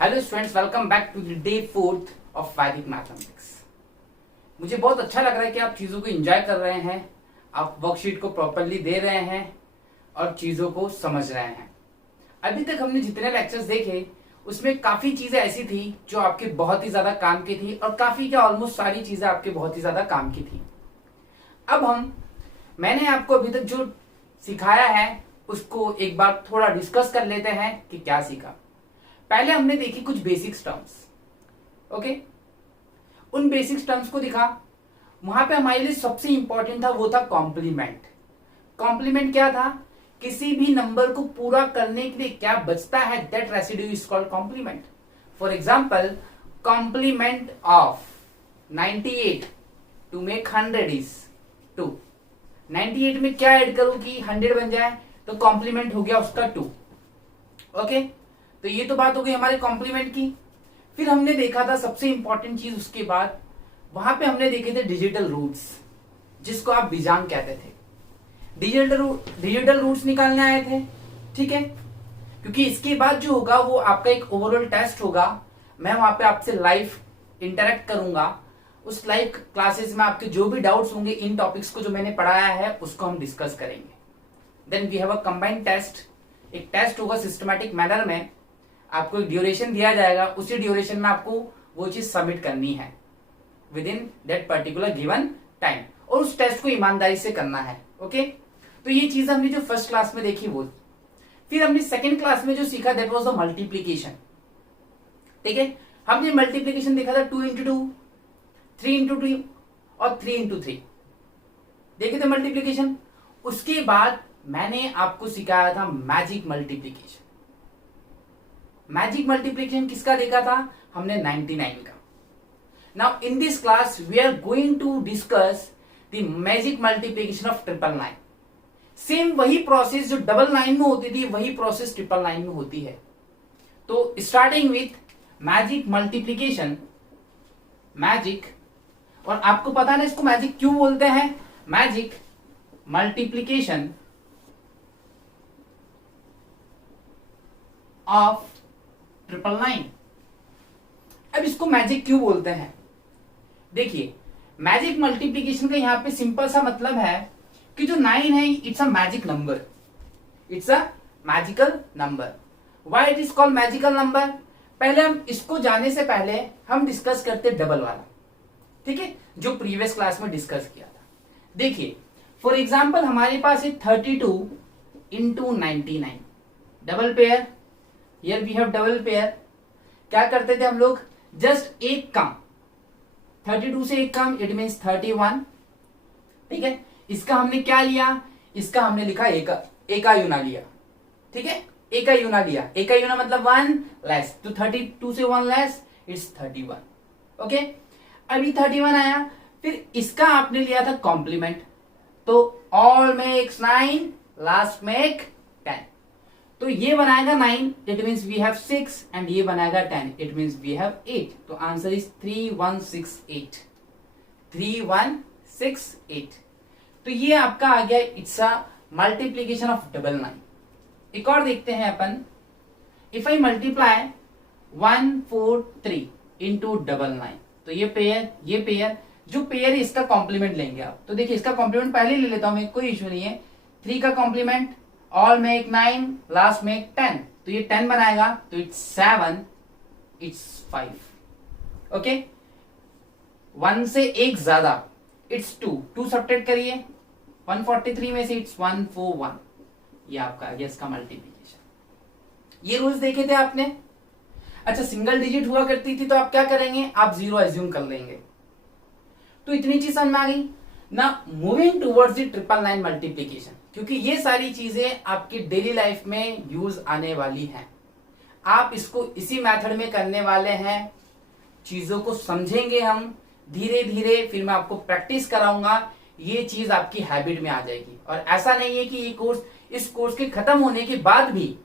Hello students, welcome back to the day 4th of Vedic mathematics. मुझे बहुत अच्छा लग रहा है कि आप चीजों को एंजॉय कर रहे हैं, आप वर्कशीट को प्रॉपरली दे रहे हैं और चीजों को समझ रहे हैं। अभी तक हमने जितने लेक्चर्स देखे उसमें काफी चीजें ऐसी थी जो आपके बहुत ही ज्यादा काम की थी और काफी क्या ऑलमोस्ट सारी चीजें आपके बहुत ही ज्यादा काम की थी। अब मैंने आपको अभी तक जो सिखाया है उसको एक बार थोड़ा डिस्कस कर लेते हैं कि क्या सीखा। पहले हमने देखी कुछ बेसिक्स टर्म्स, ओके। उन बेसिक्स टर्म्स को दिखा। वहां पे हमारे लिए सबसे इंपॉर्टेंट था वो था कॉम्प्लीमेंट। कॉम्प्लीमेंट क्या था? किसी भी नंबर को पूरा करने के लिए क्या बचता है, that residue is called complement. For example, complement of 98 to make 100 is 2। 98 में क्या ऐड करूं कि 100 बन जाए, तो कॉम्प्लीमेंट हो गया उसका 2, ओके। तो ये तो बात हो गई हमारे कॉम्प्लीमेंट की। फिर हमने देखा था सबसे इंपॉर्टेंट चीज, उसके बाद वहां पे हमने देखे थे डिजिटल रूट्स, जिसको आप बीजांग कहते थे। डिजिटल रूट्स निकालने आए थे, ठीक है। क्योंकि इसके बाद जो होगा वो आपका एक ओवरऑल टेस्ट होगा। मैं वहां पे आपसे लाइव इंटरेक्ट करूंगा। उस लाइव क्लासेस में आपके जो भी डाउट्स होंगे इन टॉपिक्स को जो मैंने पढ़ाया है उसको हम डिस्कस करेंगे। Then we have a combined test. एक टेस्ट होगा सिस्टमैटिक मैनर में, आपको एक ड्यूरेशन दिया जाएगा, उसी ड्यूरेशन में आपको वो चीज सबमिट करनी है with in that particular given time, और उस टेस्ट को ईमानदारी से करना है, ओके। तो ये चीज हमने जो फर्स्ट क्लास में देखी वो। फिर हमने सेकेंड क्लास में जो सीखा दैट वाज द मल्टीप्लीकेशन, ठीक है। हमने मल्टीप्लीकेशन देखा था 2 into 2, 3 into 2 और 3 into 3 देखे थे मल्टीप्लीकेशन। उसके बाद मैंने आपको सिखाया था मैजिक मल्टीप्लीकेशन। मैजिक मल्टीप्लिकेशन किसका देखा था? हमने 99 का। Now in this class we are going to discuss the magic multiplication of 999। Same वही प्रोसेस जो 99 में होती थी वही प्रोसेस 999 में होती है। तो starting with magic multiplication, magic, और आपको पता ना इसको मैजिक क्यों बोलते हैं, मैजिक मल्टीप्लिकेशन ऑफ 999। अब इसको मैजिक क्यों बोलते हैं? देखिए, मैजिक मल्टीप्लिकेशन का यहां पे सिंपल सा मतलब है कि जो 9 है it's a magic number, it's a magical number. Why it is called magical number? पहले हम इसको जाने से पहले हम डिस्कस करते डबल वाला, ठीक है, जो प्रीवियस क्लास में डिस्कस किया था। देखिए, फॉर एग्जाम्पल हमारे पास है 32 into 99 double pair. Here we have double pair. क्या करते थे हम लोग? जस्ट एक काम, 32 से एक काम, इट मीन्स 31, ठीक है। इसका हमने क्या लिया? इसका हमने लिखा एका यूना लिया, ठीक है। एका यूना लिया, एका यूना मतलब 1 लेस, तो 32 से 1 लेस, इट्स 31, ओके। अभी 31 आया, फिर इसका आपने लिया था कॉम्प्लीमेंट, तो ऑल मेक्स 9, लास्ट मेक 10। तो ये बनाएगा 9, it means we have 6, and ये बनाएगा 10, इट मीन्स वी हैव 8। तो आंसर इज 3168, 3168। तो ये आपका आ गया, इट्स अ मल्टीप्लीकेशन ऑफ 99। एक और देखते हैं अपन, इफ आई मल्टीप्लाई 143 इंटू 99, तो ये पेयर जो पेयर है इसका कॉम्प्लीमेंट लेंगे आप। तो देखिए, इसका कॉम्प्लीमेंट पहले ले लेता हूं मैं, कोई इश्यू नहीं है। 3 का complement, all make 9, last make 10, तो ये 10 बनाएगा, तो इट्स 7, इट्स 5, ओके। 1 से एक ज्यादा, इट्स 2 सब्ट्रैक्ट करिए, 143 में से इट्स 141। ये आपका आ गया इसका मल्टीप्लिकेशन। ये रूल्स देखे थे आपने? अच्छा, सिंगल डिजिट हुआ करती थी तो आप क्या करेंगे? आप 0 एज्यूम कर लेंगे। तो इतनी चीज समझ में आ गई ना। मूविंग टूवर्ड्स द 999 मल्टीप्लिकेशन, क्योंकि ये सारी चीजें आपकी डेली लाइफ में यूज आने वाली हैं। आप इसको इसी मेथड में करने वाले हैं। चीजों को समझेंगे हम धीरे धीरे, फिर मैं आपको प्रैक्टिस कराऊंगा, ये चीज आपकी हैबिट में आ जाएगी। और ऐसा नहीं है कि ये कोर्स, इस कोर्स के खत्म होने के बाद भी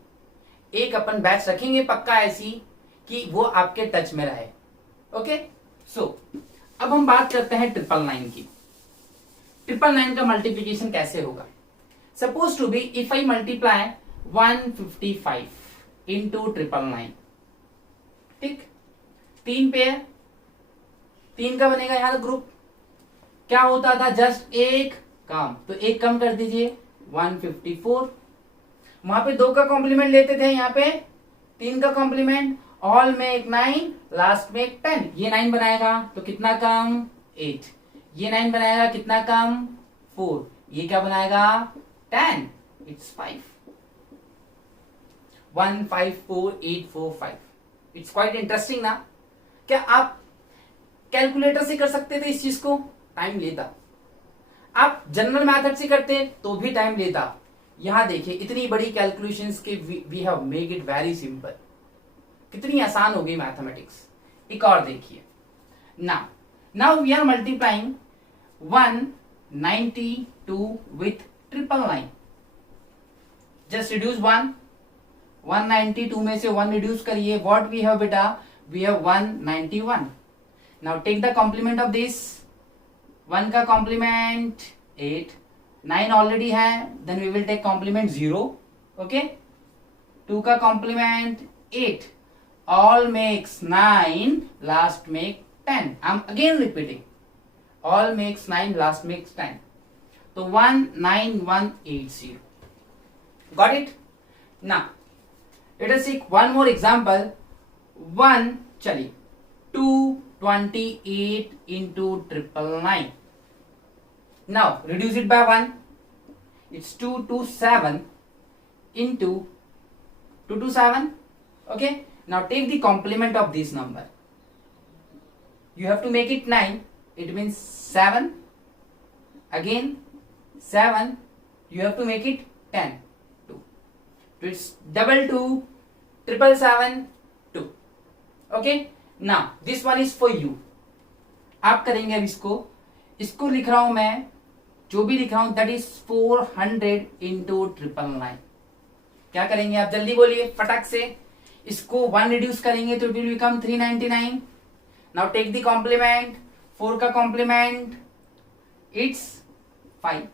एक अपन बैच रखेंगे पक्का ऐसी कि वो आपके टच में रहे, ओके। सो अब हम बात करते हैं 999 की। 999 का मल्टीप्लिकेशन कैसे होगा? Suppose to be, if I multiply 155 into 999, ठीक, 3 पेयर, 3 का बनेगा यहां ग्रुप। क्या होता था, जस्ट एक काम, तो एक कम कर दीजिए 154। वहां पे 2 का कॉम्प्लीमेंट लेते थे, यहाँ पे 3 का कॉम्प्लीमेंट, ऑल में एक 9, लास्ट में एक 10। ये 9 बनाएगा तो कितना कम 8, ये 9 बनाएगा कितना कम 4, ये क्या बनाएगा 10, इट्स 5, 1 5 4 8 4 5। इट्स क्वाइट इंटरेस्टिंग ना। क्या आप कैलकुलेटर से कर सकते थे इस चीज को, टाइम लेता। आप जनरल मेथड से करते तो भी टाइम लेता। यहां देखिए इतनी बड़ी कैलकुलेशंस के we have make it very simple. कितनी आसान हो गई मैथमेटिक्स। एक और देखिए, now we are multiplying 192 with 999। Just reduce 192 में से 1 रिड्यूस करिए, व्हाट वी हैव बेटा, we have 191। Now take the complement of this, 1 का कॉम्प्लीमेंट 8, 9 ऑलरेडी है, then we will take complement 0, okay. 2 का complement 8, all makes 9, last make 10. I'm again repeating, all makes 9, last makes 10. So 19180. Got it? Now let us take one more example. 228 into 999. Now reduce it by 1. It's 227 into 227. Okay. Now take the complement of this number. You have to make it 9. It means 7. Again 7. You have to make it 10. 2. So it's 22 777 2. Okay. Now this one is for you. आप करेंगे अब इसको लिख रहा हूं मैं, जो भी लिख रहा हूं that is 400 into 999. क्या करेंगे आप जल्दी बोलिए फटाक से। इसको 1 रिड्यूस करेंगे तो it will become 399। Now take the complement, 4 का कॉम्प्लीमेंट इट्स 5,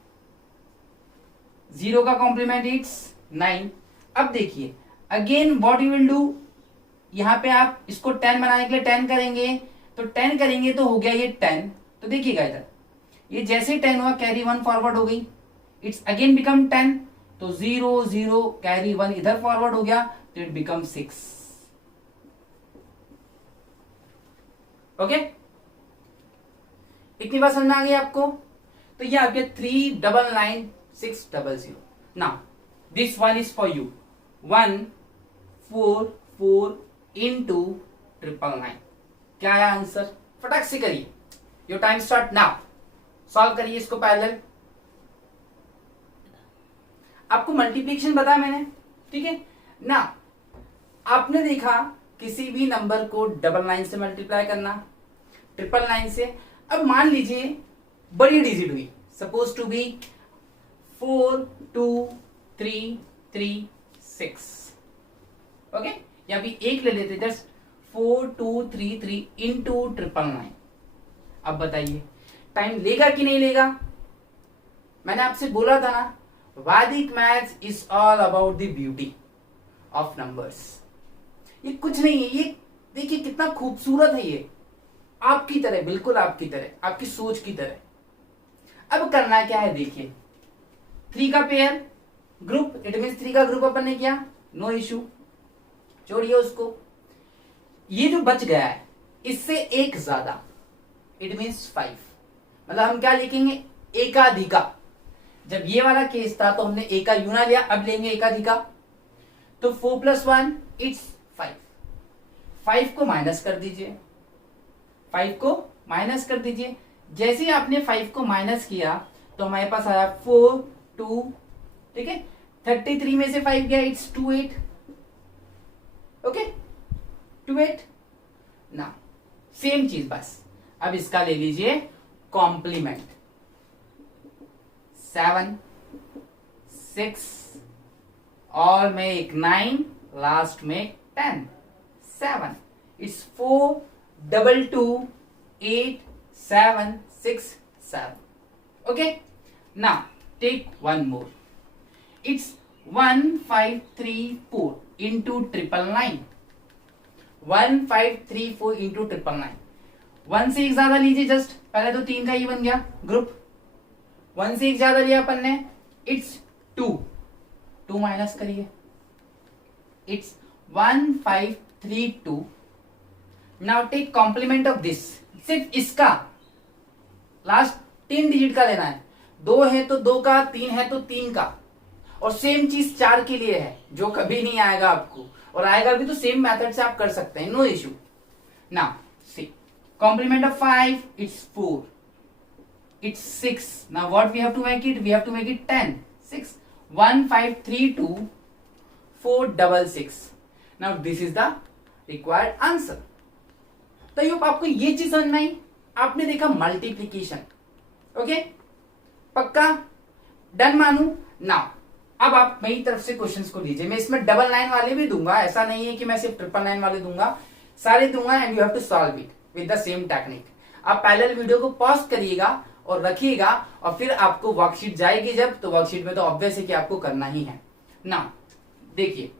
0 का कॉम्प्लीमेंट इट्स 9। अब देखिए again what you will do, यहां पे आप इसको 10 बनाने के लिए 10 करेंगे, तो 10 करेंगे तो हो गया ये 10। तो देखिएगा इधर ये जैसे 10 हुआ कैरी 1 फॉरवर्ड हो गई, इट्स अगेन बिकम 10, तो 0 0 कैरी 1 इधर फॉरवर्ड हो गया, तो इट बिकम 6। ओके, इतनी बात समझ में आ गई आपको। तो ये आपके 399600। Now this one is for you, 144 into 999। क्या आया आंसर, फटाक से करिए, your time start now. Solve करिए इसको पैरेलल। आपको मल्टीप्लिकेशन बताया मैंने, ठीक है ना। आपने देखा किसी भी नंबर को 999 से मल्टीप्लाई करना, 999 से। अब मान लीजिए बड़ी डिजिट हुई, सपोज टू बी 42336, ओके। या भी एक ले लेते, जस्ट 4233 into 999। अब बताइए टाइम लेगा कि नहीं लेगा। मैंने आपसे बोला था ना, वैदिक maths is all about the beauty of numbers. ये कुछ नहीं है, ये देखिए कितना खूबसूरत है, ये आपकी तरह, बिल्कुल आपकी तरह, आपकी सोच की तरह। अब करना क्या है देखिए, 3 का पेयर ग्रुप, इट मीन 3 का ग्रुप अपन ने किया, नो इशू, छोड़िए उसको। ये जो बच गया है इससे एक ज्यादा, इट मीन्स 5, मतलब हम क्या लिखेंगे एकाधिका। जब ये वाला केस था तो हमने एका यूना लिया, अब लेंगे एकाधिका। तो 4 + 1 इट्स 5। 5 को माइनस कर दीजिए, 5 को माइनस कर दीजिए। जैसे ही आपने 5 को माइनस किया तो हमारे पास आया 4 2, ठीक है। 33 में से 5 गया, इट्स 28, ओके 28। ना सेम चीज बस, अब इसका ले लीजिए कॉम्प्लीमेंट, 7 6, ऑल में एक 9, लास्ट में 10, 7, it's 4 2 2 8 7 6 7, okay। Now take one more, it's 1534 into 999। 1534 into 999। 1 से एक ज्यादा लीजिए, जस्ट पहले तो 3 का ही बन गया ग्रुप, 1 से एक ज्यादा लिया अपन ने, इट्स 2 माइनस करिए, it's 1532। Now take complement of this, सिर्फ इसका लास्ट 3 डिजिट का लेना है, 2 है तो 2 का, 3 है तो 3 का, और सेम चीज 4 के लिए है जो कभी नहीं आएगा आपको, और आएगा भी तो सेम मेथड से आप कर सकते हैं, no issue. Now see complement of 5, it's 4, it's 6. Now what we have to make it? We have to make it 10. 6. 1532 466. Now this is the required answer. तो ये आपको ये चीज समझ में आई, आपने देखा मल्टीप्लीकेशन, ओके पक्का डन मानू। नाउ अब आप मेरी तरफ से क्वेश्चंस को लीजिए, मैं इसमें 999 वाले भी दूंगा, ऐसा नहीं है कि मैं सिर्फ 999 वाले दूंगा, सारे दूंगा, and you have to solve it with the same technique. आप पहले वीडियो को पॉज करिएगा और रखिएगा, और फिर आपको वर्कशीट जाएगी जब, तो वर्कशीट में तो ऑब्वियस है कि आपको करना ही है ना। देखिए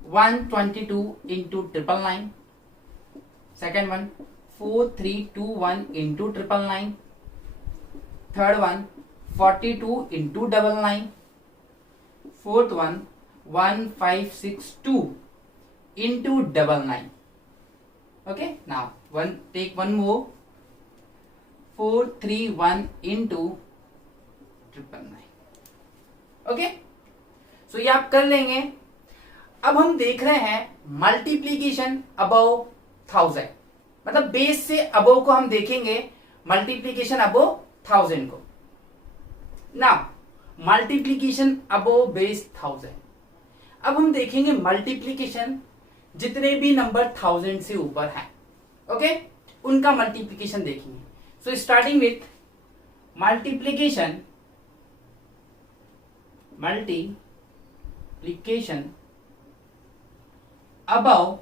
122 into 999, second one 4321 into 999, third one 42 into 999, fourth one 1562 into 999। Okay now take one more, 431 into 999। Okay so ये आप कर लेंगे। अब हम देख रहे हैं मल्टीप्लीकेशन अबव 1000, मतलब बेस से अबव को हम देखेंगे, मल्टीप्लीकेशन अबव 1000 को। नाउ मल्टीप्लीकेशन अबव बेस 1000, अब हम देखेंगे मल्टीप्लीकेशन जितने भी नंबर 1000 से ऊपर हैं, ओके उनका मल्टीप्लीकेशन देखेंगे। So starting with multiplication above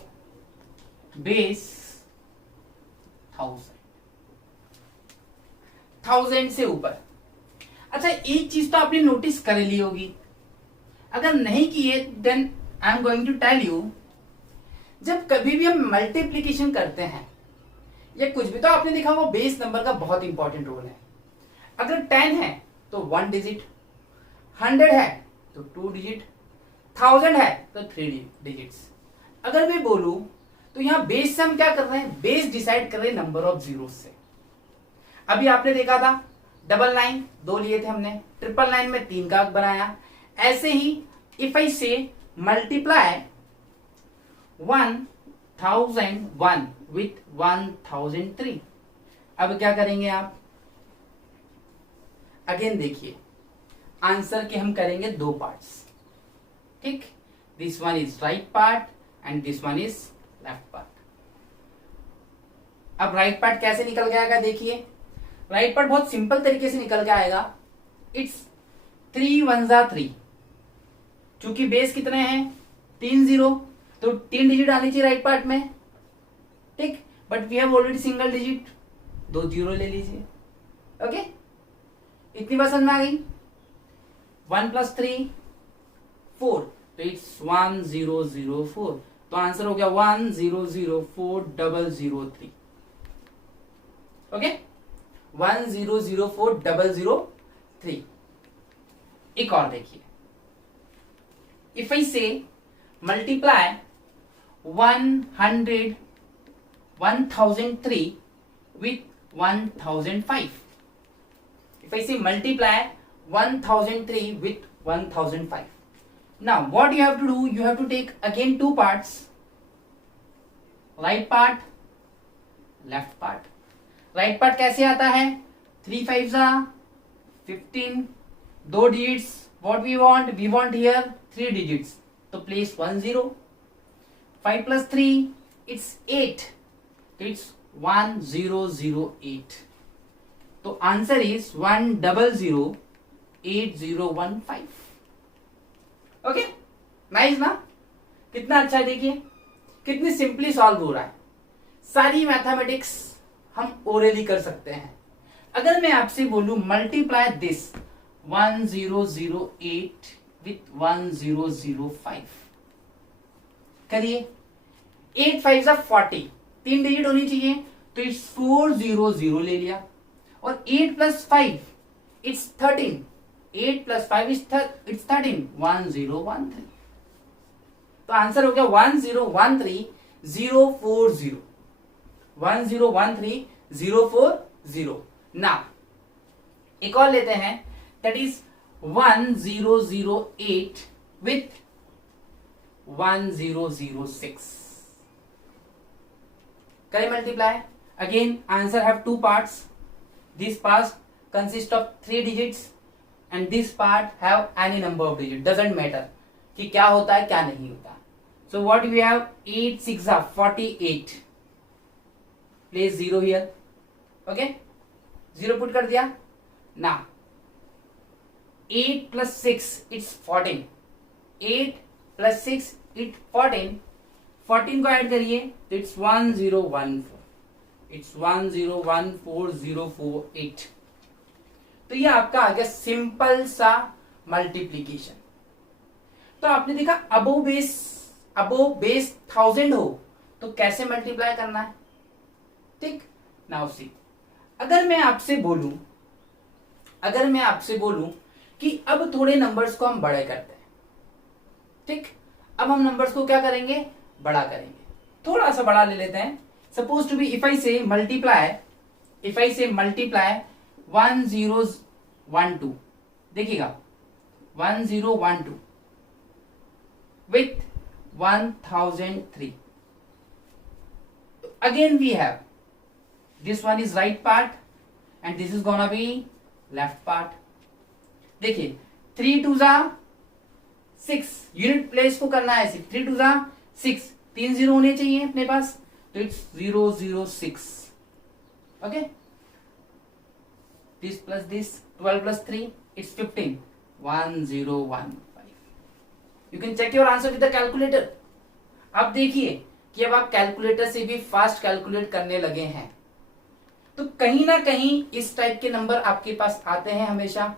base 1000 से ऊपर। अच्छा एक चीज तो आपने नोटिस कर ली होगी, अगर नहीं किए then I am going to tell you, जब कभी भी हम मल्टीप्लीकेशन करते हैं या कुछ भी, तो आपने देखा वो बेस नंबर का बहुत इंपॉर्टेंट रोल है। अगर 10 है तो 1 डिजिट, 100 है तो 2 डिजिट, 1000 है तो 3 डिजिट्स। अगर मैं बोलूं तो यहां बेस से हम क्या कर रहे हैं, बेस डिसाइड कर रहे हैं नंबर ऑफ जीरो से। अभी आपने देखा था 999 2 लिए थे हमने, 999 में 3 का बनाया। ऐसे ही if I say multiply 1001 with 1003, अब क्या करेंगे आप, अगेन देखिए आंसर के हम करेंगे 2 पार्ट्स, ठीक, this one is right part and this one is left part. अब राइट पार्ट कैसे निकल के आएगा, देखिए राइट पार्ट बहुत सिंपल तरीके से निकल के आएगा, इट्स 3 1 3, चूंकि बेस कितने हैं 3 0, तो 3 डिजिट आनी चाहिए राइट पार्ट में, ठीक, but we have already single digit, 2 0 ले लीजिए। ओके इतनी बात समझ में आ गई। 1 + 3 4, तो इट्स 1004, तो आंसर हो गया 1004,003। ओके 1004,003। एक और देखिए, if I say multiply 1003 with 1005. If I say multiply 1003 with 1005. Now what you have to do, you have to take again 2 parts, right part, left part. Right part कैसे आता है, 3 5 15, 2 digits, what we want here 3 digits, तो place 1 0, 5 + 3 it's 8, it's 1008, तो answer is 1008015। Okay nice ना, कितना अच्छा है, देखिए कितनी सिंपली सॉल्व हो रहा है। सारी मैथमेटिक्स हम ओरली कर सकते हैं। अगर मैं आपसे बोलूं मल्टीप्लाई दिस 1008 विथ 1005, करिए, 8 5 40, 3 डिजिट होनी चाहिए, तो इट्स 400 ले लिया। और 8 प्लस 5 इट्स 13, 8 प्लस 5 इट्स 13, 1013। तो आंसर हो गया 1013040, 1013040। ना एक और लेते हैं, दैट इज 1008 विथ 1006। करें multiply. Again answer have two parts, this part consist of 3 digits and this part have any number of digit, doesn't matter कि क्या होता है क्या नहीं होता। So what we have, 8 6 48, place 0 here, okay 0 put कर दिया। ना 8 plus 6 it's 14, 8 plus 6 it's 14, 14 को ऐड करिए तो it's 1014, it's 1014048। तो ये आपका आ गया सिंपल सा मल्टीप्लीकेशन। तो आपने देखा अबो बेस 1000 हो तो कैसे मल्टीप्लाई करना है, ठीक। नाउ सी, अगर मैं आपसे बोलूं कि अब थोड़े नंबर्स को हम बड़े करते हैं, ठीक। अब हम नंबर्स को क्या करेंगे, बड़ा करेंगे, थोड़ा सा बड़ा ले लेते हैं। Suppose to be if I say multiply 1012, देखिएगा 1012 with 1003। Again we have this one is right part and this is gonna be left part. देखिए 3 2 6, यूनिट प्लेस को करना है ऐसे, 3 2 6, 3 0 होने चाहिए अपने पास, तो it's 006, okay. This plus this 12 plus 3 it's 15, 1015। You can check your answer with the calculator. अब देखिए कि अब आप कैलकुलेटर से भी फास्ट कैलकुलेट करने लगे हैं, तो कहीं ना कहीं इस टाइप के नंबर आपके पास आते हैं हमेशा,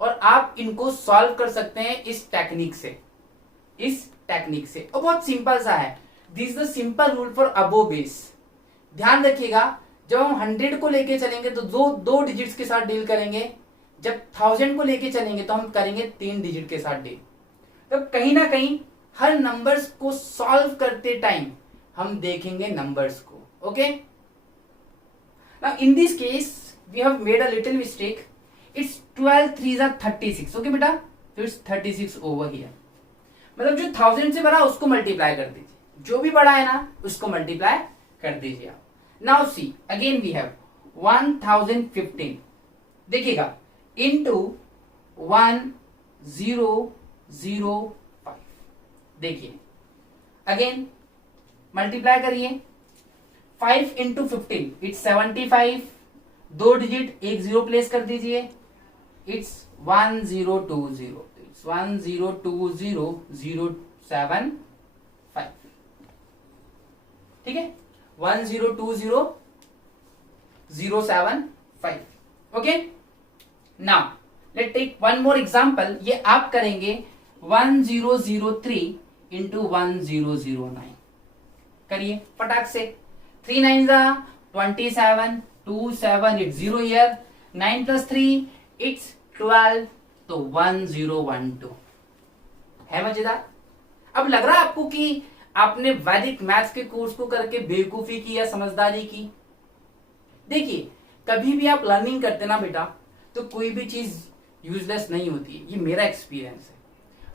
और आप इनको सॉल्व कर सकते हैं इस टेक्निक से, और बहुत सिंपल सा है। This is the simple rule for above base. ध्यान रखिएगा, जब हम 100 को लेके चलेंगे तो दो डिजिट्स के साथ डील करेंगे, जब 1000 को लेके चलेंगे तो हम करेंगे 3 डिजिट के साथ डील। तो कहीं ना कहीं हर नंबर्स को सॉल्व करते टाइम हम देखेंगे नंबर्स को, okay. Now in this case we have made a little mistake, it's 12 3 36, okay बेटा, तो इट्स 36 ओवर हियर। मतलब जो 1000 से बड़ा उसको मल्टीप्लाई कर दीजिए, जो भी बड़ा है ना उसको मल्टीप्लाई कर दीजिए आप। Now see again we have 1015, देखिएगा इनटू 1005, देखिए अगेन मल्टीप्लाई करिए, 5 इंटू 15 इट्स 75, 2 डिजिट 1 0 प्लेस कर दीजिए, इट्स 1020, इट्स 1020,075, ठीक है, 1020,075, okay. Now let take one more example, ये आप करेंगे 1003 इंटू 1009, करिए फटाक से, 3 9 27, 2 7 इट्स 0 हियर, 9 प्लस 3 इट्स 12, तो 1012 है। मजेदार। अब लग रहा है आपको कि आपने वैदिक मैथ्स के कोर्स को करके बेवकूफी की या समझदारी की। देखिए कभी भी आप लर्निंग करते ना बेटा, तो कोई भी चीज यूजलेस नहीं होती, ये मेरा एक्सपीरियंस है।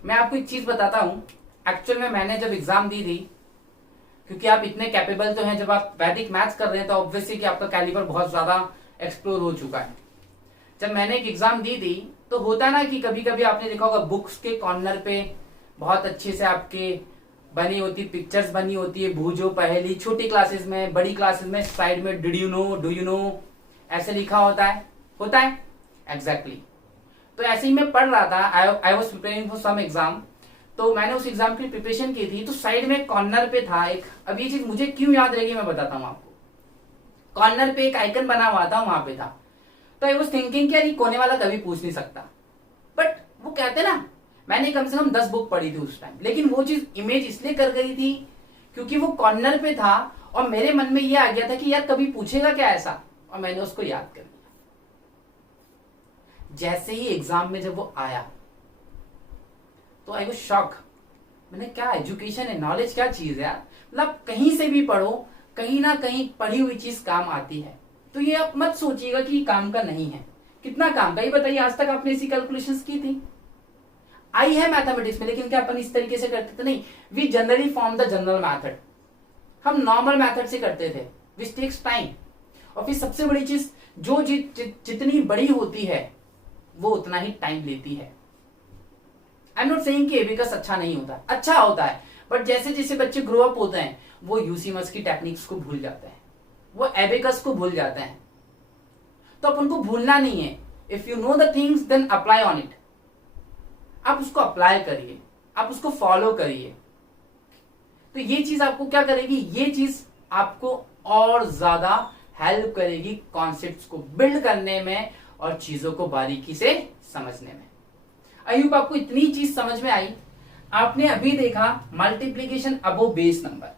मैं आपको एक चीज बताता हूं, एक्चुअल में मैंने जब एग्जाम दी थी, क्योंकि आप इतने कैपेबल तो हैं, जब आप वैदिक मैथ्स कर रहे हैं तो ऑब्वियसली कि आपका कैलिबर बहुत ज्यादा एक्सप्लोर हो चुका है। जब मैंने एक एग्जाम दी थी तो होता ना कि कभी कभी आपने देखा होगा बुक्स के कॉर्नर पे बहुत अच्छे से आपके बनी होती पिक्चर्स बनी होती है, भूजो पहेली, छोटी क्लासेस में, बड़ी क्लासेस में साइड में did you know, do you know ऐसे लिखा होता है एग्जैक्टली। तो ऐसे ही मैं पढ़ रहा था, I was preparing for some exam, तो मैंने उस एग्जाम की प्रिपरेशन की थी, तो साइड में कॉर्नर पे था एक, अब ये चीज मुझे क्यों याद रहेगी मैं बताता हूँ आपको। कॉर्नर पे एक आइकन बना हुआ था, वहां पे था, तो आई वॉज थिंकिंग कि यार ये कोने वाला कभी पूछ नहीं सकता, बट वो कहते ना, मैंने कम से कम 10 बुक पढ़ी थी उस टाइम, लेकिन वो चीज इमेज इसलिए कर गई थी क्योंकि वो कॉर्नर पे था और मेरे मन में ये आ गया था कि यार कभी पूछेगा क्या ऐसा, और मैंने उसको याद कर लिया। जैसे ही एग्जाम में जब वो आया तो आई वाज शॉक। मैंने क्या एजुकेशन है, नॉलेज क्या चीज है यार, मतलब कहीं से भी पढ़ो, कहीं ना कहीं पढ़ी हुई चीज काम आती है। तो ये आप मत सोचिएगा कि काम का नहीं है, कितना काम का, ये बताइए आज तक आपने ऐसी कैलकुलेशंस की थी? आई है मैथमेटिक्स में, लेकिन क्या अपन इस तरीके से करते थे? नहीं, we generally form the general method, हम नॉर्मल मैथड से करते थे, विच टेक्स टाइम। और फिर सबसे बड़ी चीज, जो जितनी बड़ी होती है वो उतना ही टाइम लेती है। आई एम नॉट सेइंग कि एबेकस अच्छा नहीं होता, अच्छा होता है, बट जैसे जैसे बच्चे ग्रो अप होते हैं वो यूसीमस की टेक्निक्स को भूल जाते हैं, वो एबेकस को भूल जाते हैं। तो अपन को भूलना नहीं है। If you know the things then apply on it. आप उसको अप्लाई करिए, आप उसको फॉलो करिए, तो ये चीज आपको क्या करेगी, ये चीज आपको और ज्यादा हेल्प करेगी कॉन्सेप्ट्स को बिल्ड करने में और चीजों को बारीकी से समझने में। आई होप आपको इतनी चीज समझ में आई। आपने अभी देखा multiplication above base number.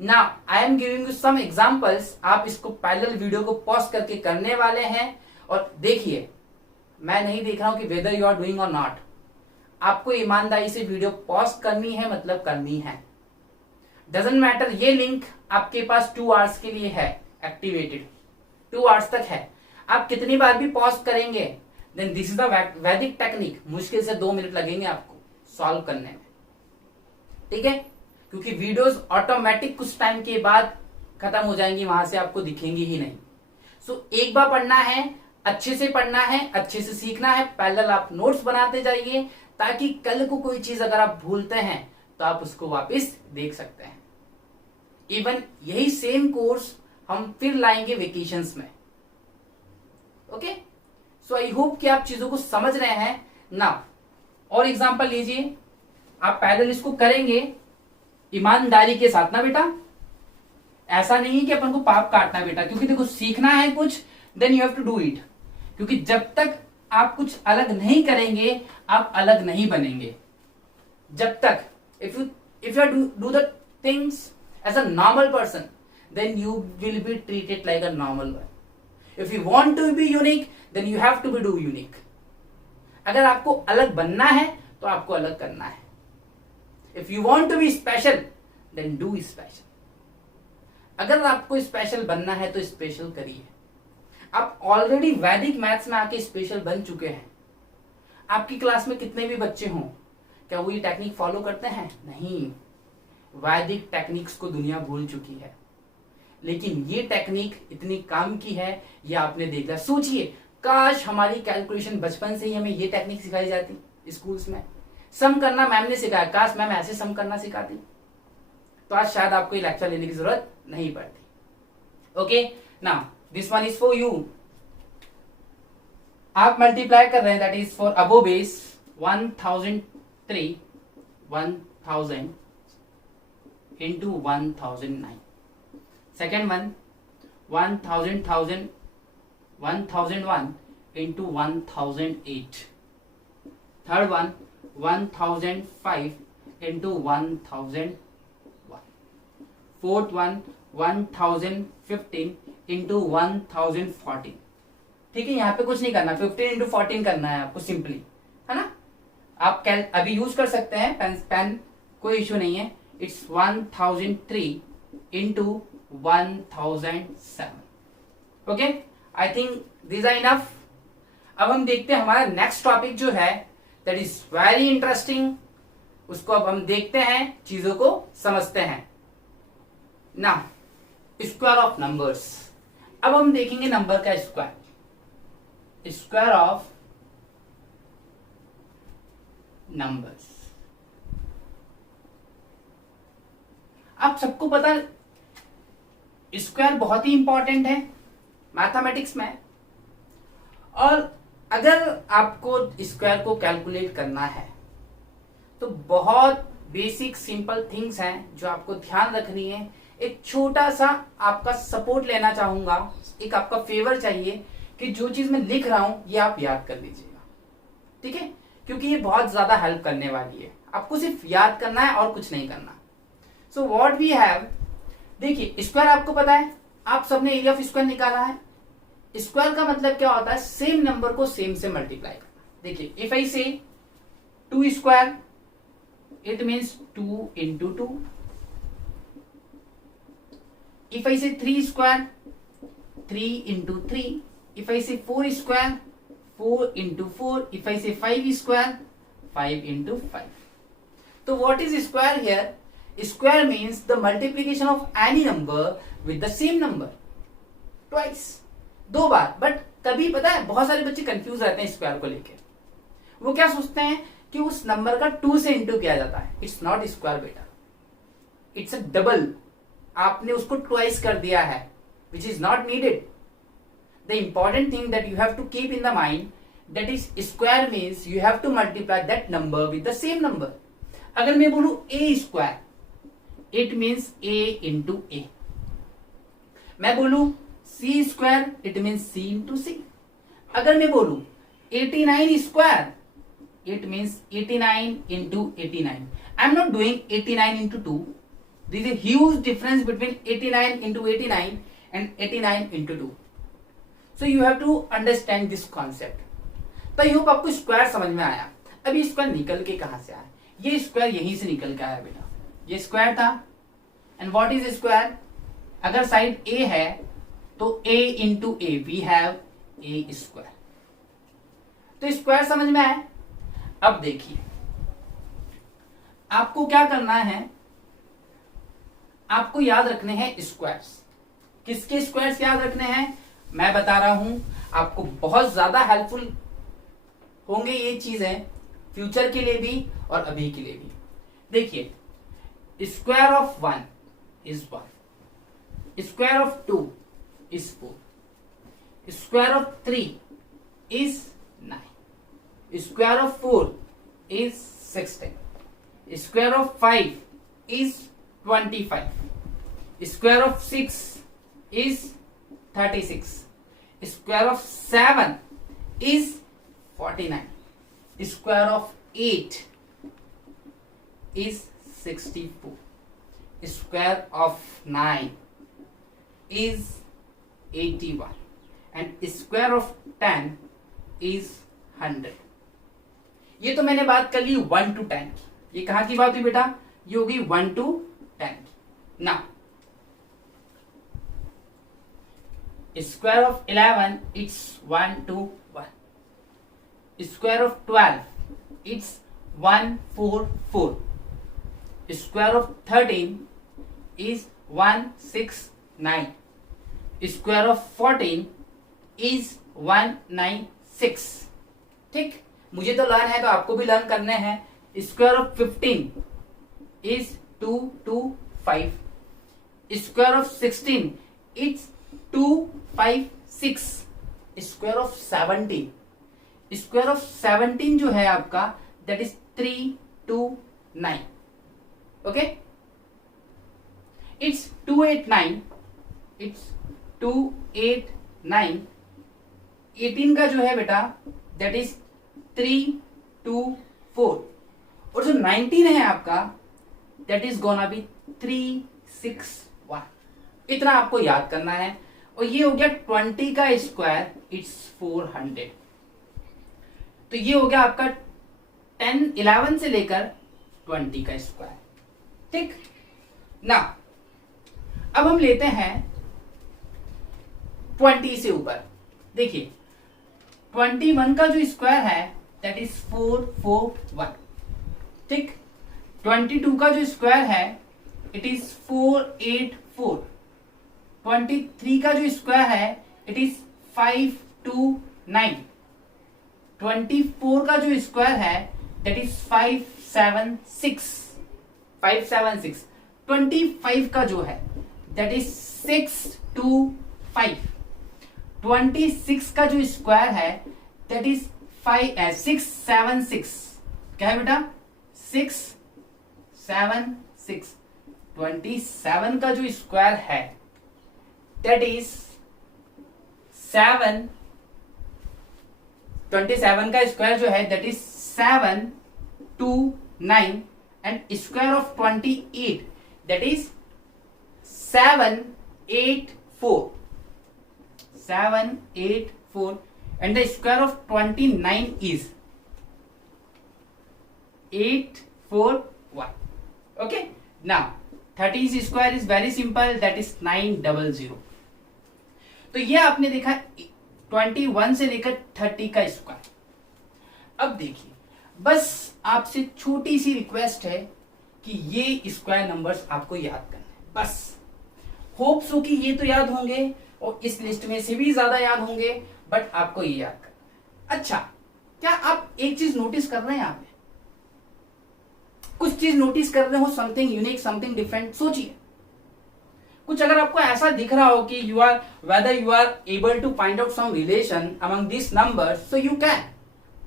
Now I am giving you some examples. आप इसको पैरेलल वीडियो को पॉज करके करने वाले हैं और देखिए, मैं नहीं देख रहा हूं कि वेदर यू आर डूइंग और नॉट। आपको ईमानदारी से वीडियो पॉज करनी है, मतलब करनी है। डजंट मैटर, ये लिंक आपके पास 2 आवर्स के लिए है एक्टिवेटेड, 2 आवर्स तक है। आप कितनी बार भी पॉज करेंगे देन दिस इज द वैदिक टेक्निक। मुश्किल से 2 मिनट लगेंगे आपको सॉल्व करने में, ठीक है? क्योंकि वीडियोस ऑटोमेटिक कुछ टाइम के बाद खत्म हो जाएंगी, वहां से आपको दिखेंगी ही नहीं। सो एक बार पढ़ना है, अच्छे से पढ़ना है, अच्छे से सीखना है। पैरेलल आप नोट्स बनाते जाइए ताकि कल को कोई चीज अगर आप भूलते हैं तो आप उसको वापस देख सकते हैं। इवन यही सेम कोर्स हम फिर लाएंगे वेकेशंस में। ओके, सो आई होप कि आप चीजों को समझ रहे हैं ना। और एग्जांपल लीजिए, आप पैरेलल इसको करेंगे ईमानदारी के साथ ना बेटा। ऐसा नहीं है कि अपन को पाप काटना बेटा, क्योंकि देखो सीखना है कुछ then you have to do it. क्योंकि जब तक आप कुछ अलग नहीं करेंगे आप अलग नहीं बनेंगे। जब तक if you do the things as a normal person then you will be treated like a normal one. If you want to be unique then you have to be do unique. अगर आपको अलग बनना है तो आपको अलग करना है। If you want to be special then do special. अगर आपको स्पेशल बनना है तो स्पेशल करिए। आप ऑलरेडी वैदिक मैथ्स में आके स्पेशल बन चुके हैं। आपकी क्लास में कितने भी बच्चे हों, क्या वो ये टेक्निक फॉलो करते हैं? नहीं, वैदिक टेक्निक्स को दुनिया भूल चुकी है, लेकिन ये टेक्निक इतनी काम की है, ये आपने देख लिया। सोचिए, काश हमारी कैलकुलेशन बचपन से ही हमें ये टेक्निक सिखाई जाती स्कूल्स में। सम करना मैम ने सिखाया, काश मैम ऐसे सम करना सिखाती तो आज शायद आपको ये लेक्चर लेने की जरूरत नहीं पड़ती। Okay, now this one is for you. आप मल्टीप्लाई कर रहे हैं, that is for above base 1003 1000 into 1009. Second one 1001 into 1008. Third one 1005 into 1001. Fourth one 1015 into 1014. ठीक है, यहाँ पे कुछ नहीं करना, 15 into 14 करना है आपको सिंपली, है ना? आप अभी यूज कर सकते हैं पेन, कोई इश्यू नहीं है। It's 1003 into 1007. Okay, I think this are enough. अब हम देखते हैं हमारा नेक्स्ट टॉपिक जो है, दैट इज वेरी इंटरेस्टिंग। उसको अब हम देखते हैं, चीजों को समझते हैं ना। Square of numbers. अब हम देखेंगे नंबर का स्क्वायर, स्क्वायर ऑफ नंबर्स। आप सबको पता स्क्वायर बहुत ही इंपॉर्टेंट है मैथमेटिक्स में, और अगर आपको स्क्वायर को कैलकुलेट करना है तो बहुत बेसिक सिंपल थिंग्स हैं जो आपको ध्यान रखनी है। एक छोटा सा आपका सपोर्ट लेना चाहूंगा, एक आपका फेवर चाहिए कि जो चीज मैं लिख रहा हूं ये आप याद कर लीजिएगा, ठीक है? क्योंकि ये बहुत ज्यादा हेल्प करने वाली है। आपको सिर्फ याद करना है और कुछ नहीं करना। सो व्हाट वी हैव, देखिए स्क्वायर आपको पता है, आप सबने एरिया ऑफ स्क्वायर निकाला है। स्क्वायर का मतलब क्या होता है, सेम नंबर को सेम से मल्टीप्लाई करना। देखिए इफ आई से 2 square it means 2 into 2। If I से 3 स्क्वायर 3 into 3। इफ आई से 4 स्क्वायर 4 into 4। इफ आई से 5 स्क्वायर 5 into 5। तो what is square here, square means the multiplication of any number with the same number twice, 2 bar. But कभी पता है बहुत सारे बच्चे कंफ्यूज रहते हैं स्क्वायर को लेके, वो क्या सोचते हैं कि उस नंबर का 2 से इंटू किया जाता है। इट्स नॉट स्क्वायर बेटा, इट्स अ डबल। आपने उसको ट्वाइस कर दिया है which is not needed. The important thing that you have to keep in the mind that is square means you have to multiply that number with the same number. अगर मैं बोलूं A square it means A into A. मैं बोलूं C square it means C into C. अगर मैं बोलूं 89 square it means 89 into 89. I am not doing 89 into 2. There is a huge difference between 89 into 89 and 89 into 2. So you have to understand this concept. तो I hope आपको square समझ में आया। अभी square निकल के कहां से आया, ये स्क्वायर यहीं से निकल के आया बेटा, ये स्क्वायर था। एंड व्हाट इज स्क्वायर, अगर साइड ए है तो a into A V have a square. तो स्क्वायर समझ में आया। अब देखिए आपको क्या करना है, आपको याद रखने हैं स्क्वायर्स। किसके स्क्वायर्स याद रखने हैं मैं बता रहा हूं, आपको बहुत ज्यादा हेल्पफुल होंगे ये चीजें फ्यूचर के लिए भी और अभी के लिए भी। देखिए square of 1 is 1, square of 2 is 4, square of 3 is 9, square of 4 is 16, square of 5 is 25, square of 6 is 36, square of 7 is 49, square of 8 is 64, square of 9 is 81 and square of 10 is 100। ये तो मैंने बात कर ली 1 to 10 की। ये कहां की बात हुई बेटा, ये होगी 1 to 10 की। ना square of 11 it's 1 to 1, square of 12 it's 144, square of 13 is 169, square of 14 is 196। ठीक, मुझे तो लर्न है तो आपको भी लर्न करने हैं। Square of 15 is 225, square of 16 is 256, square of 17, square of 17 जो है आपका that is 329। Okay, it's 289, it's 289। 18 का जो है बेटा दैट इज 324 और जो 19 है आपका दैट इज गोना बी 361। इतना आपको याद करना है। और ये हो गया 20 का स्क्वायर इट्स 400। तो ये हो गया आपका 11 से लेकर 20 का स्क्वायर। ठीक ना, अब हम लेते हैं 20 से ऊपर। देखिए 21 का जो स्क्वायर है दैट इज 441। ठीक, 22 का जो स्क्वायर है इट इज 484, 23 का जो स्क्वायर है इट इज 529, 24 का जो स्क्वायर है दैट इज 576, 25 का जो है दैट इज 625, 26 का जो स्क्वायर है दैट इज 676। क्या है बेटा 676। 27 का जो स्क्वायर है दैट इज 7। 27 का स्क्वायर जो है that is 729 and square of 28 that is 784 784 and the square of 29 is 841. Okay, now 30's square is very simple, that is 900. तो ये आपने देखा 21 से लेकर 30 का स्क्वायर। अब देखिए, बस आपसे छोटी सी रिक्वेस्ट है कि ये स्क्वायर नंबर्स आपको याद करना है, बस। होप सो कि ये तो याद होंगे और इस लिस्ट में से भी ज्यादा याद होंगे, बट आपको ये याद करना है। अच्छा, क्या आप एक चीज नोटिस कर रहे हैं? यहाँ पे कुछ चीज नोटिस कर रहे हो, समथिंग यूनिक, समथिंग डिफरेंट? सोचिए कुछ। अगर आपको ऐसा दिख रहा हो कि you are whether you are able to find out some relation among this numbers, so you can.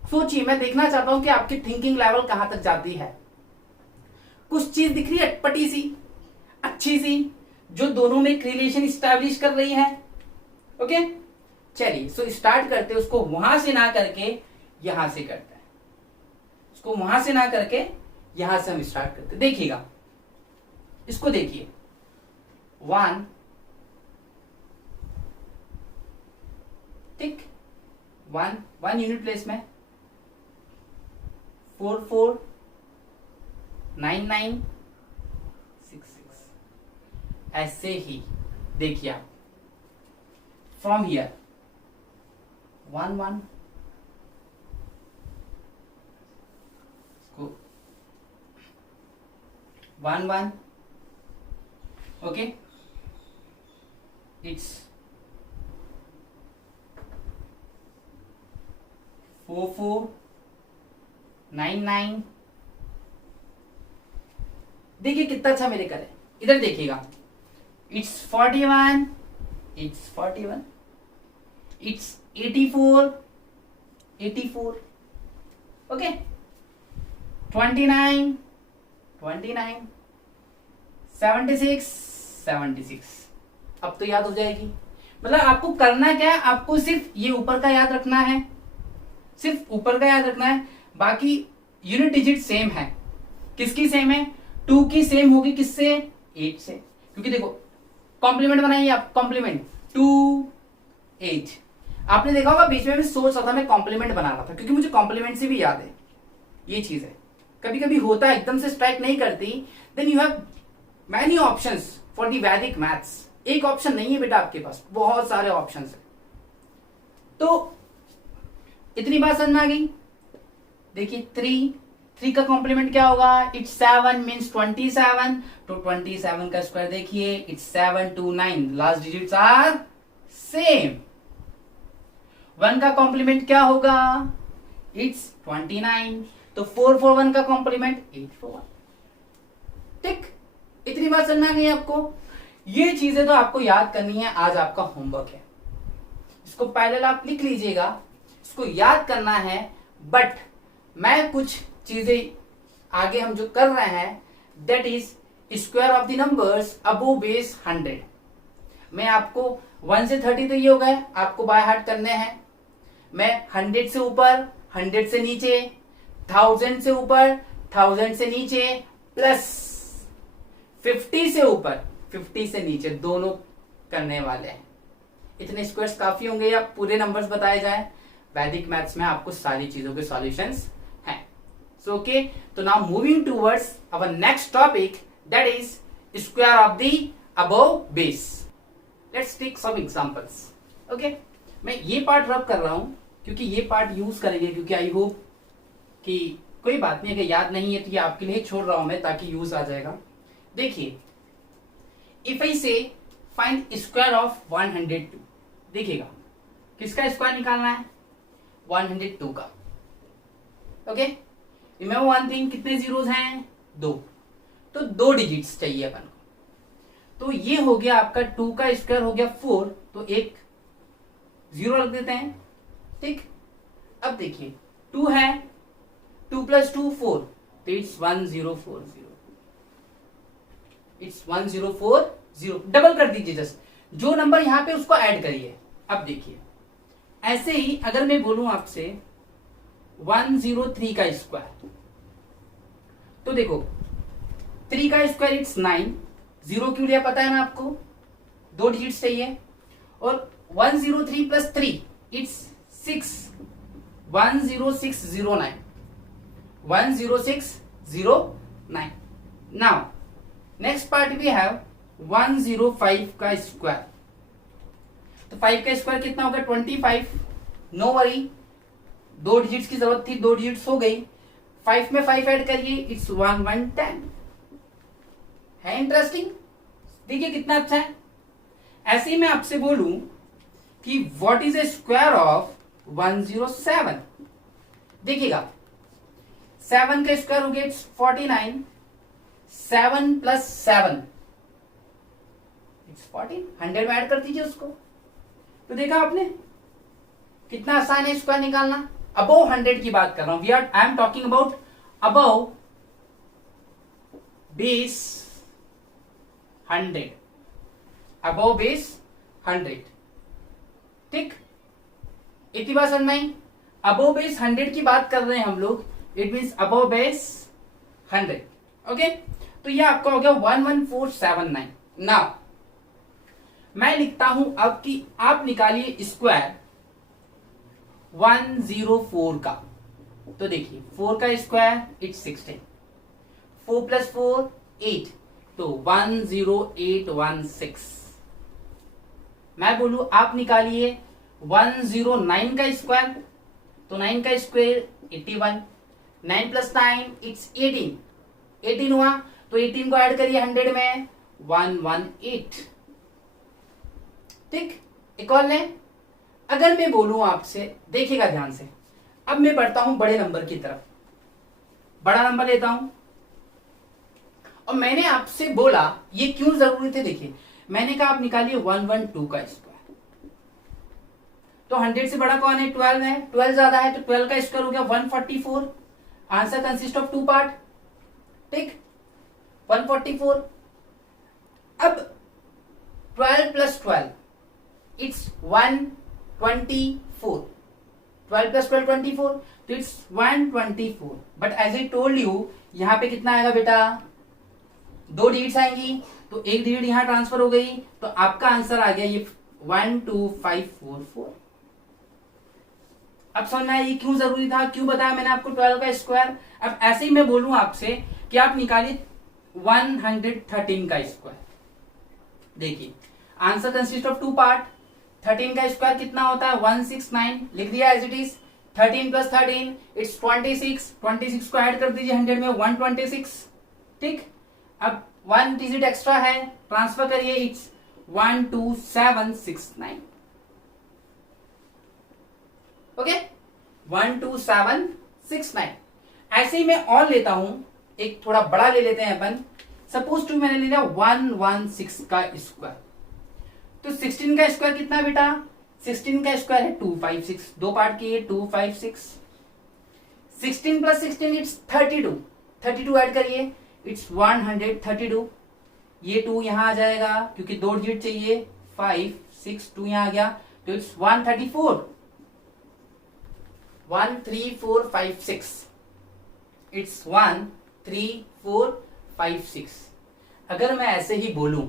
सोचिए, मैं देखना चाहता हूं कि आपकी थिंकिंग लेवल कहां तक जाती है। कुछ चीज दिख रही है अटपटी सी, अच्छी सी, जो दोनों में एक रिलेशन स्टैब्लिश कर रही है। ओके, चलिए, सो स्टार्ट करते हैं। उसको वहां से ना करके यहां से करते हैं, उसको वहां से ना करके यहां से हम स्टार्ट करते हैं। देखिएगा, इसको देखिए, 1, ठीक, 1 यूनिट प्लेस में 4 4 9 9 6 6। ऐसे ही देखिए आप, फ्रॉम हियर 1 1, इसको 1 1, ओके, इट्स 4 4 9 9। देखिए कितना अच्छा मेरे करे। इधर देखिएगा, इट्स 41, इट्स 41, इट्स 84 84, ओके, 29 29, 76 76। अब तो याद हो जाएगी। मतलब आपको करना क्या है, आपको सिर्फ ये ऊपर का याद रखना है, सिर्फ ऊपर का याद रखना है। बाकी यूनिट डिजिट सेम है। किसकी सेम है? 2 की सेम होगी किससे? 8 से, क्योंकि देखो कॉम्प्लीमेंट बनाइए आप, कॉम्प्लीमेंट 2 8। आपने देखा होगा बीच में भी सोच रहा था मैं कॉम्प्लीमेंट बना रहा था, क्योंकि मुझे कॉम्प्लीमेंट से भी याद है। ये चीज है, कभी कभी होता है, एकदम से स्ट्राइक नहीं करती। Then you have many options for the Vedic maths. एक ऑप्शन नहीं है बेटा आपके पास, बहुत सारे ऑप्शन है। तो इतनी बात समझ में आ गई। देखिए 3 का कॉम्प्लीमेंट क्या होगा? इट्स 7 मीन्स 27, तो 27 का स्क्वायर देखिए, it's 7 2 9, last digits are same. 1 का कॉम्प्लीमेंट क्या होगा? इट्स 29, तो 4 4 1 का कॉम्प्लीमेंट 8 4 1। ठीक, इतनी बात समझ में आ गई आपको। ये चीजें तो आपको याद करनी है, आज आपका होमवर्क है। इसको पहले आप लिख लीजिएगा, इसको याद करना है। बट मैं कुछ चीजें आगे हम जो कर रहे हैं, that is square of the numbers above base 100। मैं आपको 1 से 30 तो ये हो गए, आपको बाय हार्ट करने हैं। मैं 100 से ऊपर, 100 से नीचे, 1000 से ऊपर, 1000 से नीचे, प्लस 50 से ऊपर, 50 से नीचे, दोनों करने वाले हैं। इतने स्क्वायर्स काफी होंगे या पूरे नंबर्स बताए जाएं? वैदिक मैथ्स में आपको सारी चीजों के सॉल्यूशंस हैं। सो ओके, तो now moving towards our next topic, that is square of the above base. Let's take some examples. Okay, मैं ये पार्ट रब कर रहा हूं क्योंकि ये पार्ट यूज करेंगे, क्योंकि आई होप कि कोई बात नहीं, अगर याद नहीं है तो ये आपके लिए छोड़ रहा हूं मैं, ताकि यूज आ जाएगा। देखिए, इफ आई से फाइंड स्क्वायर ऑफ 102, देखिएगा किसका स्क्वायर निकालना है? 102 का। ओके, रिमेंबर वन थिंग, कितने जीरोस हैं? 2, तो 2 डिजिट्स चाहिए अपन को। तो ये हो गया आपका 2 का स्क्वायर हो गया 4, तो एक 0 रख देते हैं। ठीक, अब देखिए 2 है, 2 + 2 4, तो इट्स 1040, इट्स 1040। डबल कर दीजिए, जस्ट जो नंबर यहां पे उसको ऐड करिए। अब देखिए, ऐसे ही अगर मैं बोलूं आपसे 103 का स्क्वायर, तो देखो 3 का स्क्वायर इट्स 9, जीरो क्यों लिया पता है ना आपको, 2 डिजिट चाहिए। और 103 plus 3 it's 6, 10609, 10609। Now next part we have 105 का स्क्वायर। तो 5 का स्क्वायर कितना होगा 25। नो वरी, 2 डिजिट्स की जरूरत थी, 2 डिजिट्स हो गई। 5 में 5 ऐड करिए, इट्स 1110। है इंटरेस्टिंग, देखिए कितना अच्छा है। ऐसे ही मैं आपसे बोलूं कि what is a square of 107। देखिएगा 7 का स्क्वायर हो गया इट्स 49, 7 प्लस 7 इट्स 14, 100 में ऐड कर दीजिए उसको। तो देखा आपने कितना आसान है स्क्वायर निकालना। अबव 100 की बात कर रहा हूं, I am talking about above base 100, above base 100। ठीक, इतनी बात समझ में। अबव बेस 100 की बात कर रहे हैं हम लोग, it means above base 100। Okay, तो ये आपका हो गया 11479। नाउ मैं लिखता हूं अब कि आप निकालिए स्क्वायर 104 का। तो देखिए 4 का स्क्वायर इट्स 16, 4 प्लस 4 8, तो 10816। मैं बोलूं आप निकालिए 109 का स्क्वायर। तो 9 का स्क्वायर 81, 9 प्लस 9 इट्स 18, 18 हुआ। तो 18 को ऐड करिए 100 में, 118। ठीक, एक और लें। अगर मैं बोलूं आपसे, देखिएगा ध्यान से, अब मैं बढ़ता हूं बड़े नंबर की तरफ, बड़ा नंबर लेता हूं। और मैंने आपसे बोला ये क्यों जरूरी थे, देखिए मैंने कहा आप निकालिए 112 का स्क्वायर। तो 100 से बड़ा कौन है, 12 है, 12 ज्यादा है, तो 12 का स्क्वायर हो गया 144। Answer consist of 2 part. ठीक, 144। अब 12 प्लस 12 इट्स 124, 12 प्लस 12 24, तो it's 124। But as I told you, यहां पे कितना आएगा बेटा, 2 डिजिट्स आएंगी, तो 1 डिजिट यहां ट्रांसफर हो गई, तो आपका आंसर आ गया ये 12544। अब समझना है ये क्यों जरूरी था, क्यों बताया मैंने आपको 12 का स्क्वायर। अब ऐसे ही मैं बोलूं आपसे कि आप निकालिए 113 का स्क्वायर। देखिए आंसर कंसिस्ट ऑफ 2 पार्ट। 13 का स्क्वायर कितना होता है 169, लिख दिया as it is. 13 plus 13 it's 26, 26 को ऐड कर दीजिए 100 में, 126। ठीक, अब 1 डिजिट एक्स्ट्रा है, ट्रांसफर करिए, इट्स 12769। ओके, 12769। ऐसे ही मैं और लेता हूं, एक थोड़ा बड़ा ले लेते हैं अपन। सपोज टू मैंने ले लिया 116 का स्क्वायर। तो 16 का स्क्वायर कितना बेटा, 16 का स्क्वायर है 256, 2 पार्ट किए 256। 16 प्लस 16 इट्स 32, 32 ऐड करिए, इट्स 132। ये 2 यहां आ जाएगा क्योंकि 2 डिजिट चाहिए, 5 6 2 यहां आ गया, तो इट्स 134, 13456। इट्स 13456। अगर मैं ऐसे ही बोलूं,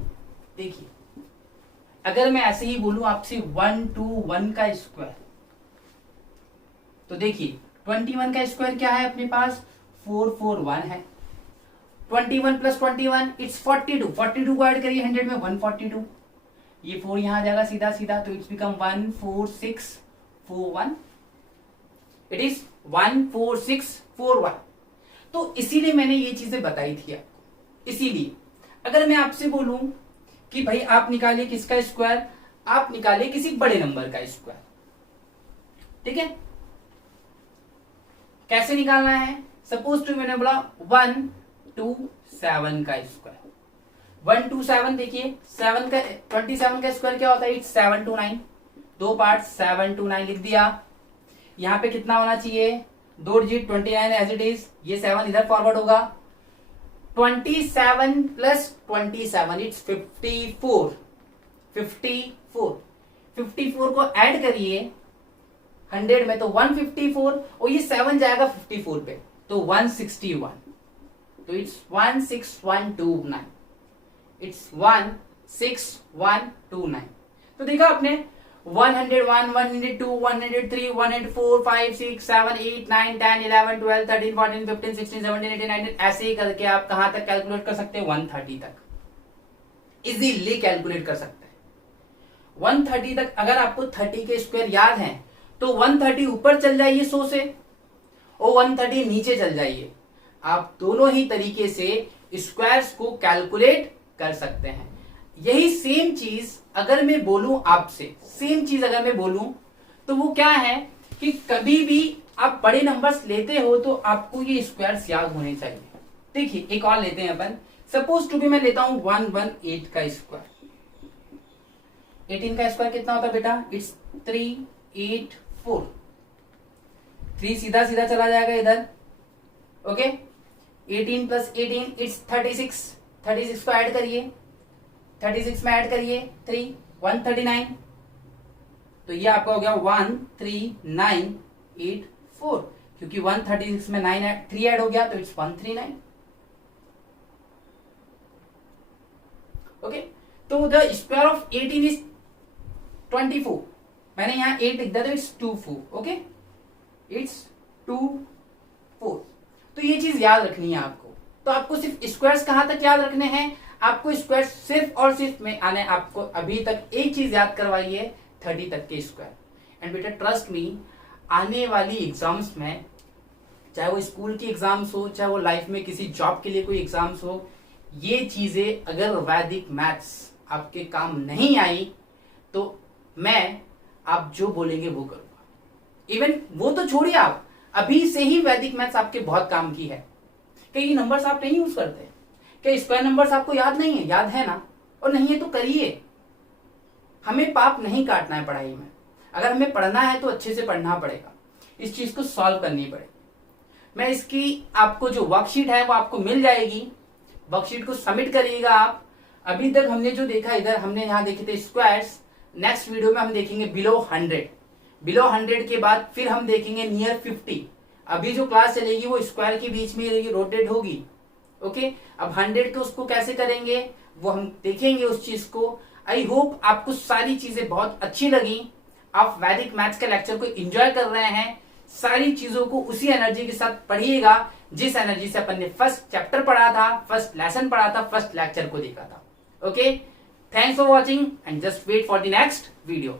देखिए अगर मैं ऐसे ही बोलूं आपसे 121 का स्क्वायर, तो देखिए 21 का स्क्वायर क्या है अपने पास, 441 है। 21 प्लस 21 इट्स 42, 42 को ऐड करिए 100 में, 142। ये 4 यहां आ जाएगा सीधा सीधा, तो इट्स बिकम 14641। It is 14641। तो इसीलिए मैंने ये चीजें बताई थी आपको। इसीलिए अगर मैं आपसे बोलूं कि भाई आप निकालिए किसका स्क्वायर, आप निकालिए किसी बड़े नंबर का स्क्वायर। ठीक है, कैसे निकालना है, सपोज टू मैंने बोला 127 का स्क्वायर। 127 देखिए 7 का 27 का स्क्वायर क्या होता है, इट्स 729। 2 पार्ट 729 लिख दिया। यहां पे कितना होना चाहिए, 2 डिजिट 29 एज इट इज, ये 7 इधर फॉरवर्ड होगा। 27 प्लस 27 इट्स 54, 54 को ऐड करिए 100 में, तो 154, और ये 7 जाएगा 54 पे, तो 161, तो इट्स 16129। इट्स 16129। तो देखा आपने 101, 102, 103, 104, 5, 6, 7, 8, 9, 10, 11, 12, 13, 14, 15, 16, 17, 18, 19 ऐसे ही करके आप कहां तक कैलकुलेट कर सकते हैं? 130 तक इजीली कैलकुलेट कर सकते हैं। 130 तक अगर आपको 30 के स्क्वायर याद हैं तो 130 ऊपर चल जाइए 100 से और 130 नीचे चल जाइए। आप दोनों ही तरीके से स्क्वायर्स को कैलकुलेट कर सकते हैं। यही सेम चीज अगर मैं बोलूं आपसे, सेम चीज अगर मैं बोलूं तो वो क्या है कि कभी भी आप बड़े नंबर्स लेते हो तो आपको ये स्क्वायर्स याद होने चाहिए। देखिए एक और लेते हैं अपन, सपोज टू बी मैं लेता हूं 118 का स्क्वायर। 18 का स्क्वायर कितना होता है बेटा? इट्स 384। 3 सीधा सीधा चला जाएगा इधर, ओके। 18 plus 18 it's 36। 36 को ऐड करिए, 36 में ऐड करिए 3, 139। तो ये आपका हो गया 13984, क्योंकि 136 में 3 ऐड हो गया तो इट्स 139। ओके, तो द स्क्वायर ऑफ 18 इज 24। मैंने यहां 8 लिख दिया तो इट्स 24। Okay, it's 24। तो ये चीज याद रखनी है आपको। तो आपको सिर्फ स्क्वायर्स कहां तक याद रखने हैं? आपको स्क्वायर सिर्फ और सिर्फ में आने, आपको अभी तक एक चीज याद करवाई है 30 तक के स्क्वायर। एंड बेटा ट्रस्ट मी, आने वाली एग्जाम्स में, चाहे वो स्कूल की एग्जाम्स हो, चाहे वो लाइफ में किसी जॉब के लिए कोई एग्जाम्स हो, ये चीजें अगर वैदिक मैथ्स आपके काम नहीं आई तो मैं आप जो बोलेंगे वो करूंगा। इवन वो तो छोड़िए, आप अभी से ही वैदिक मैथ्स आपके बहुत काम की है। कई नंबर्स आप नहीं यूज करते, क्या स्क्वायर नंबर्स आपको याद नहीं है? याद है ना? और नहीं है तो करिए। हमें पाप नहीं काटना है पढ़ाई में। अगर हमें पढ़ना है तो अच्छे से पढ़ना पड़ेगा, इस चीज को सॉल्व करनी पड़ेगी। मैं इसकी आपको जो वर्कशीट है वो आपको मिल जाएगी, वर्कशीट को सबमिट करिएगा आप। अभी तक हमने जो देखा, इधर हमने यहाँ देखे थे स्क्वायर्स, नेक्स्ट वीडियो में हम देखेंगे बिलो 100। बिलो 100 के बाद फिर हम देखेंगे नियर 50। अभी जो क्लास चलेगी वो स्क्वायर के बीच में रोटेट होगी। ओके, अब 100 तो उसको कैसे करेंगे वो हम देखेंगे उस चीज को। आई होप आपको सारी चीजें बहुत अच्छी लगी, आप वैदिक मैथ्स के लेक्चर को एंजॉय कर रहे हैं। सारी चीजों को उसी एनर्जी के साथ पढ़िएगा जिस एनर्जी से अपन ने फर्स्ट चैप्टर पढ़ा था, फर्स्ट लेसन पढ़ा था, फर्स्ट लेक्चर को देखा था। Okay, thanks for watching and just wait for the next video.